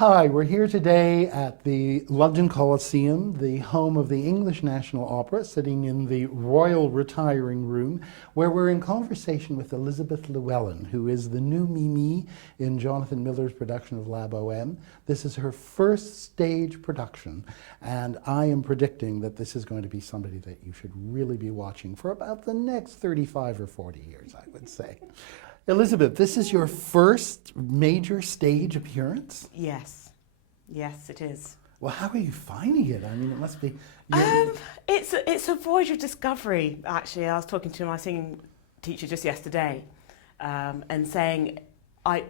Hi, we're here today at the London Coliseum, the home of the English National Opera, sitting in the Royal Retiring Room, where we're in conversation with Elizabeth Llewellyn, who is the new Mimi in Jonathan Miller's production of La Boheme. This is her first stage production, and I am predicting that this is going to be somebody that you should really be watching for about the next 35 or 40 years, I would say. Elizabeth, this is your first major stage appearance? Yes. Yes, it is. Well, how are you finding it? I mean, it must be... It's a voyage of discovery, actually. I was talking to my singing teacher just yesterday and saying,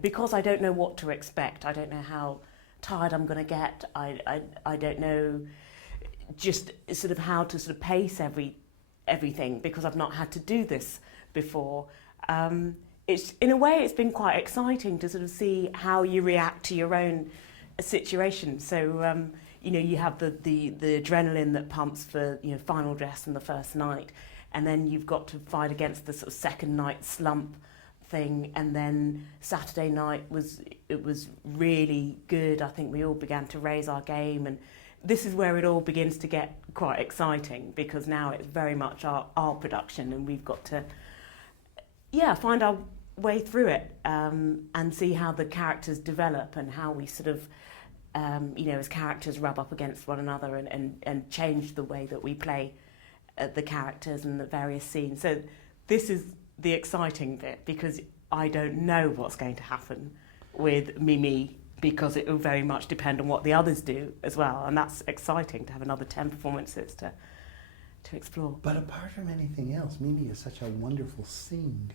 because I don't know what to expect, I don't know how tired I'm going to get, I don't know just sort of how to sort of pace everything, because I've not had to do this before. It's, in a way, it's been quite exciting to sort of see how you react to your own situation. So, you know, you have the adrenaline that pumps for, you know, final dress and the first night, and then you've got to fight against the sort of second night slump thing, and then Saturday night was really good. I think we all began to raise our game, and this is where it all begins to get quite exciting, because now it's very much our production, and we've got to find our way through it and see how the characters develop and how we sort of, you know, as characters rub up against one another and change the way that we play the characters and the various scenes. So this is the exciting bit, because I don't know what's going to happen with Mimi, because it will very much depend on what the others do as well, and that's exciting to have another 10 performances to explore. But apart from anything else, Mimi is such a wonderful sing.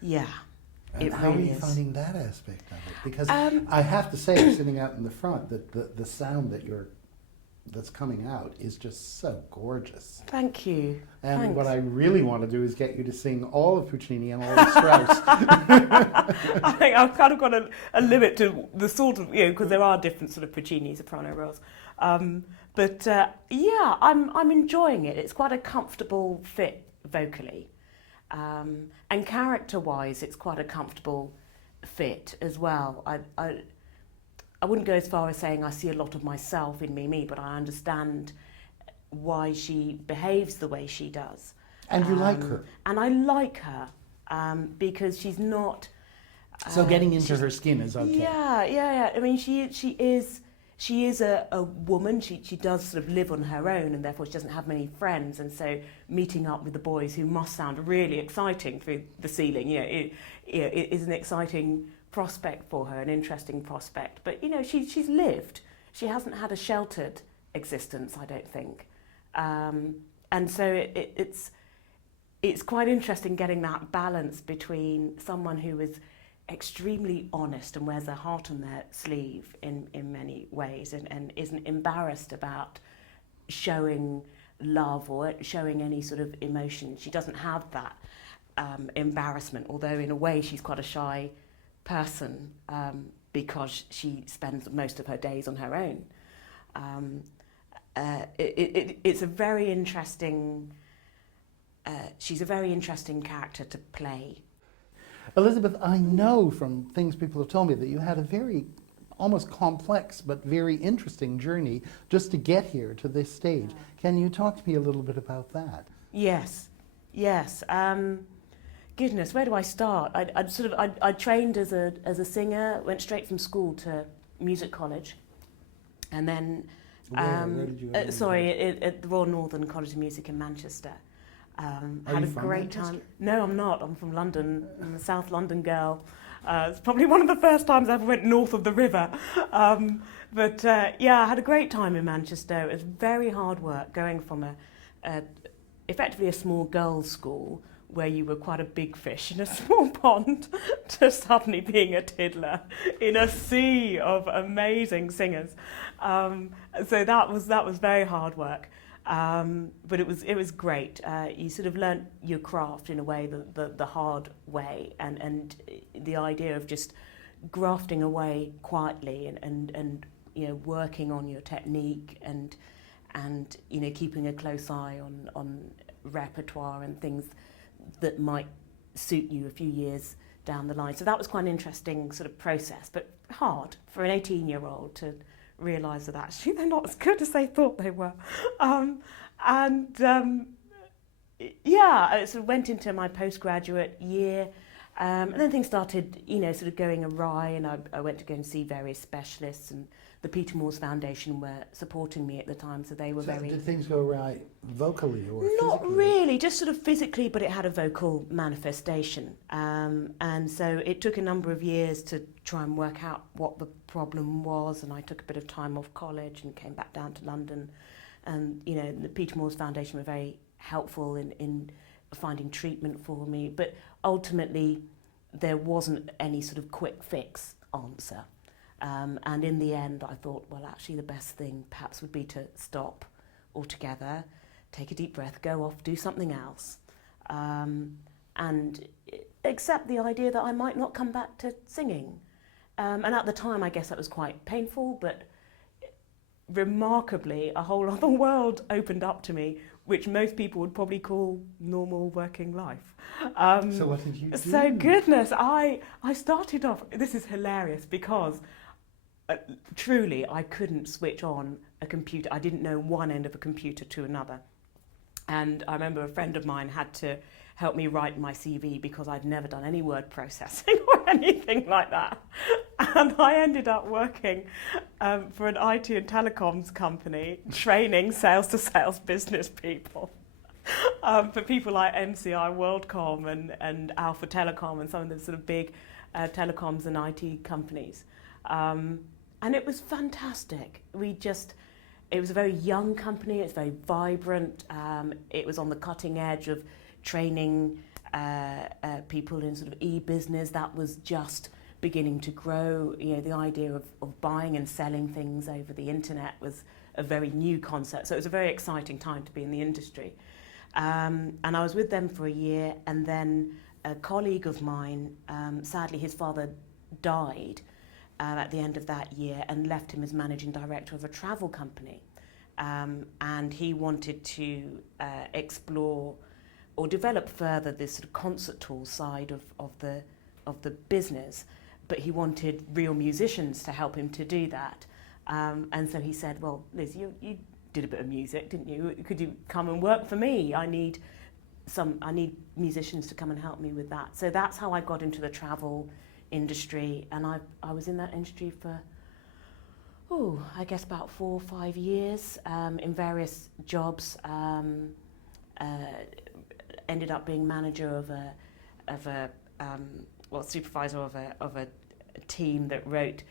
Yeah, and it how really are you is. finding that aspect of it? Because I have to say, sitting out in the front, that the sound that's coming out is just so gorgeous. Thank you. And Thanks. what I really want to do is get you to sing all of Puccini and all of Strauss. I think I've kind of got a limit to the sort of, you know, because there are different sort of Puccini soprano roles. But yeah, I'm enjoying it. It's quite a comfortable fit vocally. And character-wise, it's quite a comfortable fit as well. I wouldn't go as far as saying I see a lot of myself in Mimi, but I understand why she behaves the way she does. And you like her. And I like her because she's not... So getting into her skin is okay. Yeah. I mean, she is a woman. She does sort of live on her own, and therefore she doesn't have many friends. And so meeting up with the boys, who must sound really exciting through the ceiling, it is an exciting prospect for her, an interesting prospect. But, you know, she's lived. She hasn't had a sheltered existence, I don't think. And so it's quite interesting getting that balance between someone who is extremely honest and wears their heart on their sleeve in many ways, and isn't embarrassed about showing love or showing any sort of emotion. She doesn't have that embarrassment, although in a way she's quite a shy person because she spends most of her days on her own. It's a very interesting, she's a very interesting character to play. Elizabeth, I know from things people have told me that you had a very almost complex but very interesting journey just to get here to this stage. Can you talk to me a little bit about that? Yes. Goodness, where do I start? I trained as a singer, went straight from school to music college, and then Where did you go? at the Royal Northern College of Music in Manchester. Had a great time. No, I'm not. I'm from London. I'm a South London girl. It's probably one of the first times I ever went north of the river. But I had a great time in Manchester. It was very hard work going from effectively a small girls' school where you were quite a big fish in a small pond to suddenly being a tiddler in a sea of amazing singers. So that was very hard work. But it was great. You sort of learnt your craft in a way, the hard way, and the idea of just grafting away quietly and you know, working on your technique and you know, keeping a close eye on repertoire and things that might suit you a few years down the line. So that was quite an interesting sort of process, but hard for an 18-year-old to realise that actually they're not as good as they thought they were. Yeah, I sort of went into my postgraduate year, and then things started, sort of going awry, and I went to go and see various specialists, and the Peter Moores Foundation were supporting me at the time, so they were So very... did things go right vocally or Not physically? really, just sort of physically, but it had a vocal manifestation. And so it took a number of years to try and work out what the problem was, and I took a bit of time off college and came back down to London. And, the Peter Moores Foundation were very helpful in finding treatment for me, but ultimately there wasn't any sort of quick fix answer. And in the end, I thought, well, actually the best thing perhaps would be to stop altogether, take a deep breath, go off, do something else, and accept the idea that I might not come back to singing. And at the time, I guess that was quite painful, but remarkably, a whole other world opened up to me, which most people would probably call normal working life. So what did you do? So goodness, I started off, this is hilarious because truly I couldn't switch on a computer. I didn't know one end of a computer to another. And I remember a friend of mine had to help me write my CV because I'd never done any word processing or anything like that. And I ended up working for an IT and telecoms company, training sales-to-sales business people. For people like MCI WorldCom and Alpha Telecom and some of the sort of big telecoms and IT companies. And it was fantastic. It was a very young company, it's very vibrant. It was on the cutting edge of training people in sort of e-business. That was just beginning to grow. The idea of buying and selling things over the internet was a very new concept. So it was a very exciting time to be in the industry. And I was with them for a year, and then a colleague of mine, sadly his father died at the end of that year and left him as managing director of a travel company. And he wanted to explore or develop further this sort of concert hall side of the business, but he wanted real musicians to help him to do that. And so he said, well, Liz, you did a bit of music, didn't you? Could you come and work for me? I need musicians to come and help me with that. So that's how I got into the travel industry, and I was in that industry for I guess about 4 or 5 years, in various jobs. Ended up being manager of a supervisor of a team that wrote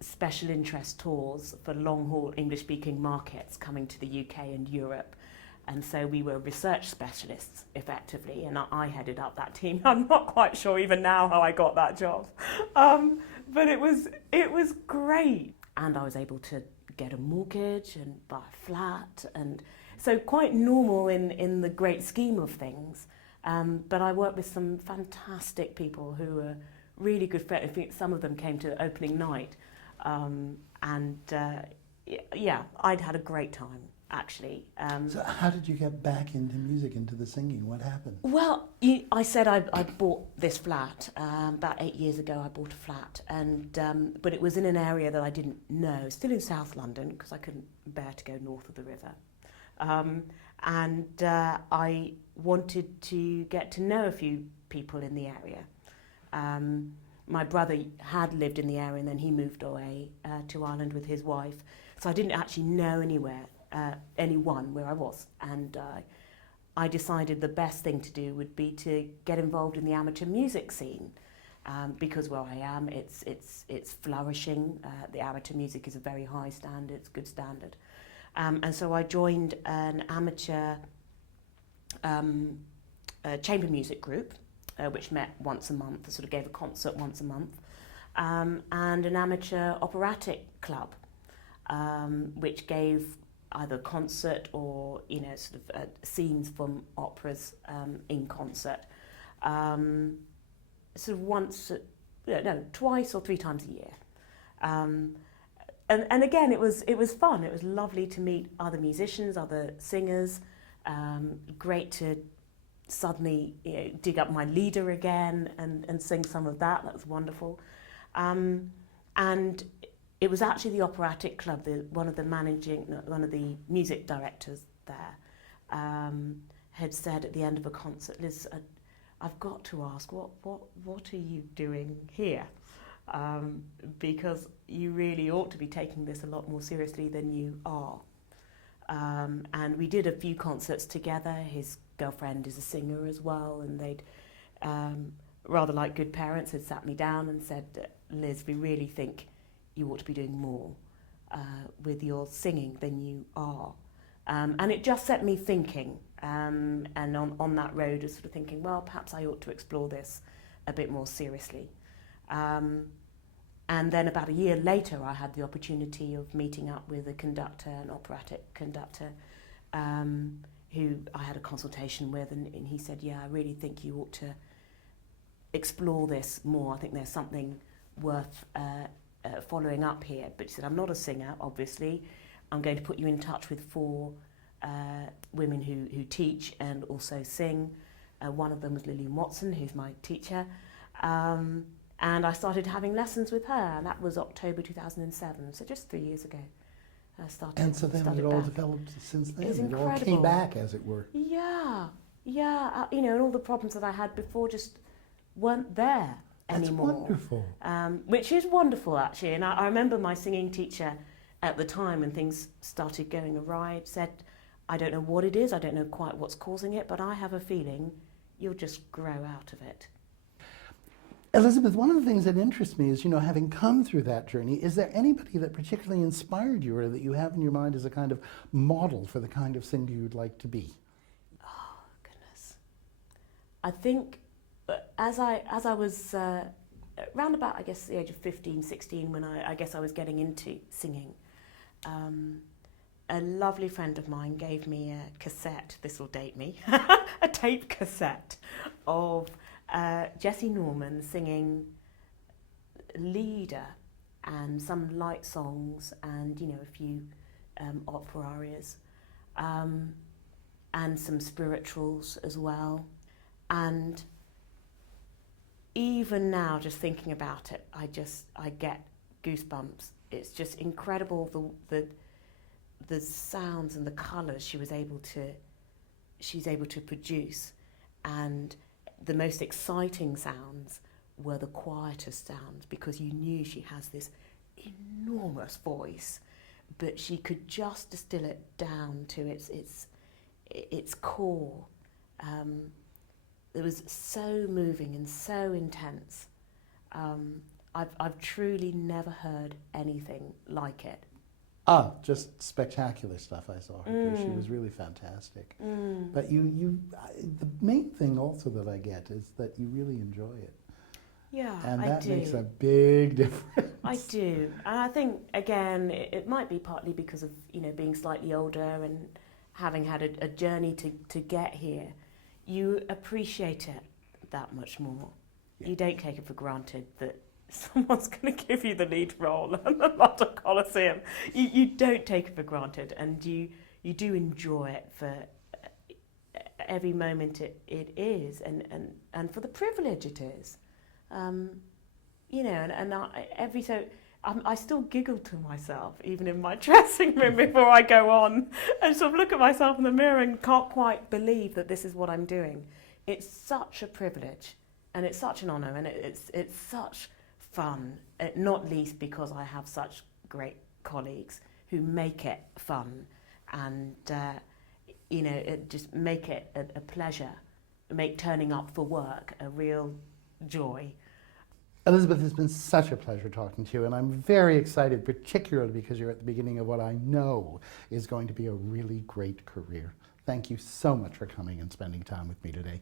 special interest tours for long haul English speaking markets coming to the UK and Europe. And so we were research specialists effectively, and I headed up that team. I'm not quite sure even now how I got that job, but it was great. And I was able to get a mortgage and buy a flat, and so quite normal in the great scheme of things. But I worked with some fantastic people who were really good friends. I think some of them came to opening night, yeah, I'd had a great time. Actually. So how did you get back into music, into the singing? What happened? Well, I said I bought this flat. About 8 years ago I bought a flat, and but it was in an area that I didn't know, still in South London, because I couldn't bear to go north of the river. I wanted to get to know a few people in the area. My brother had lived in the area, and then he moved away to Ireland with his wife. So I didn't actually know anyone where I was, and I decided the best thing to do would be to get involved in the amateur music scene, because where I am, it's flourishing. The amateur music is a very high standard, it's good standard, and so I joined an amateur chamber music group, which met once a month, sort of gave a concert once a month, and an amateur operatic club, which gave either concert or sort of scenes from operas in concert, sort of twice or 3 times a year, and again it was fun. It was lovely to meet other musicians, other singers, great to suddenly dig up my leader again and sing some of that. That was wonderful. And it was actually the operatic club, one of the music directors there had said at the end of a concert, Liz, I've got to ask, what are you doing here? Because you really ought to be taking this a lot more seriously than you are. And we did a few concerts together. His girlfriend is a singer as well, and they'd, rather like good parents, had sat me down and said, Liz, we really think you ought to be doing more with your singing than you are. And it just set me thinking, and on that road of sort of thinking, well, perhaps I ought to explore this a bit more seriously. And then about a year later, I had the opportunity of meeting up with a conductor, an operatic conductor, who I had a consultation with, and he said, yeah, I really think you ought to explore this more. I think there's something worth following up here. But he said, I'm not a singer, obviously. I'm going to put you in touch with 4 women who teach and also sing. One of them was Lillian Watson, who's my teacher. And I started having lessons with her, and that was October 2007, so just 3 years ago. And so then it all developed since then. It was incredible. It all came back, as it were. Yeah. And all the problems that I had before just weren't there anymore. That's wonderful. Which is wonderful, actually. And I remember my singing teacher at the time, when things started going awry, said, I don't know what it is, I don't know quite what's causing it, but I have a feeling you'll just grow out of it. Elizabeth, one of the things that interests me is, having come through that journey, is there anybody that particularly inspired you or that you have in your mind as a kind of model for the kind of singer you'd like to be? Oh, goodness. I think as I was around about, I guess, the age of 15, 16, when I guess I was getting into singing, a lovely friend of mine gave me a cassette, this will date me, a tape cassette of Jessie Norman singing Leader and some light songs and, a few opera arias and some spirituals as well. And even now, just thinking about it, I get goosebumps. It's just incredible the sounds and the colours she's able to produce, and the most exciting sounds were the quieter sounds, because you knew she has this enormous voice, but she could just distill it down to its core. It was so moving and so intense. I've truly never heard anything like it. Just spectacular stuff I saw her do. She was really fantastic. But the main thing also that I get is that you really enjoy it. Yeah, and I do. that makes a big difference. I do. And I think, again, it might be partly because of, being slightly older and having had a journey to get here. You appreciate it that much more. Yeah. You don't take it for granted that someone's going to give you the lead role in the London Coliseum. You don't take it for granted, and you do enjoy it for every moment it is, and for the privilege it is. I still giggle to myself, even in my dressing room before I go on, and sort of look at myself in the mirror and can't quite believe that this is what I'm doing. It's such a privilege, and it's such an honour, and it's such fun, not least because I have such great colleagues who make it fun and, just make it a pleasure, make turning up for work a real joy. Elizabeth, it's been such a pleasure talking to you, and I'm very excited, particularly because you're at the beginning of what I know is going to be a really great career. Thank you so much for coming and spending time with me today.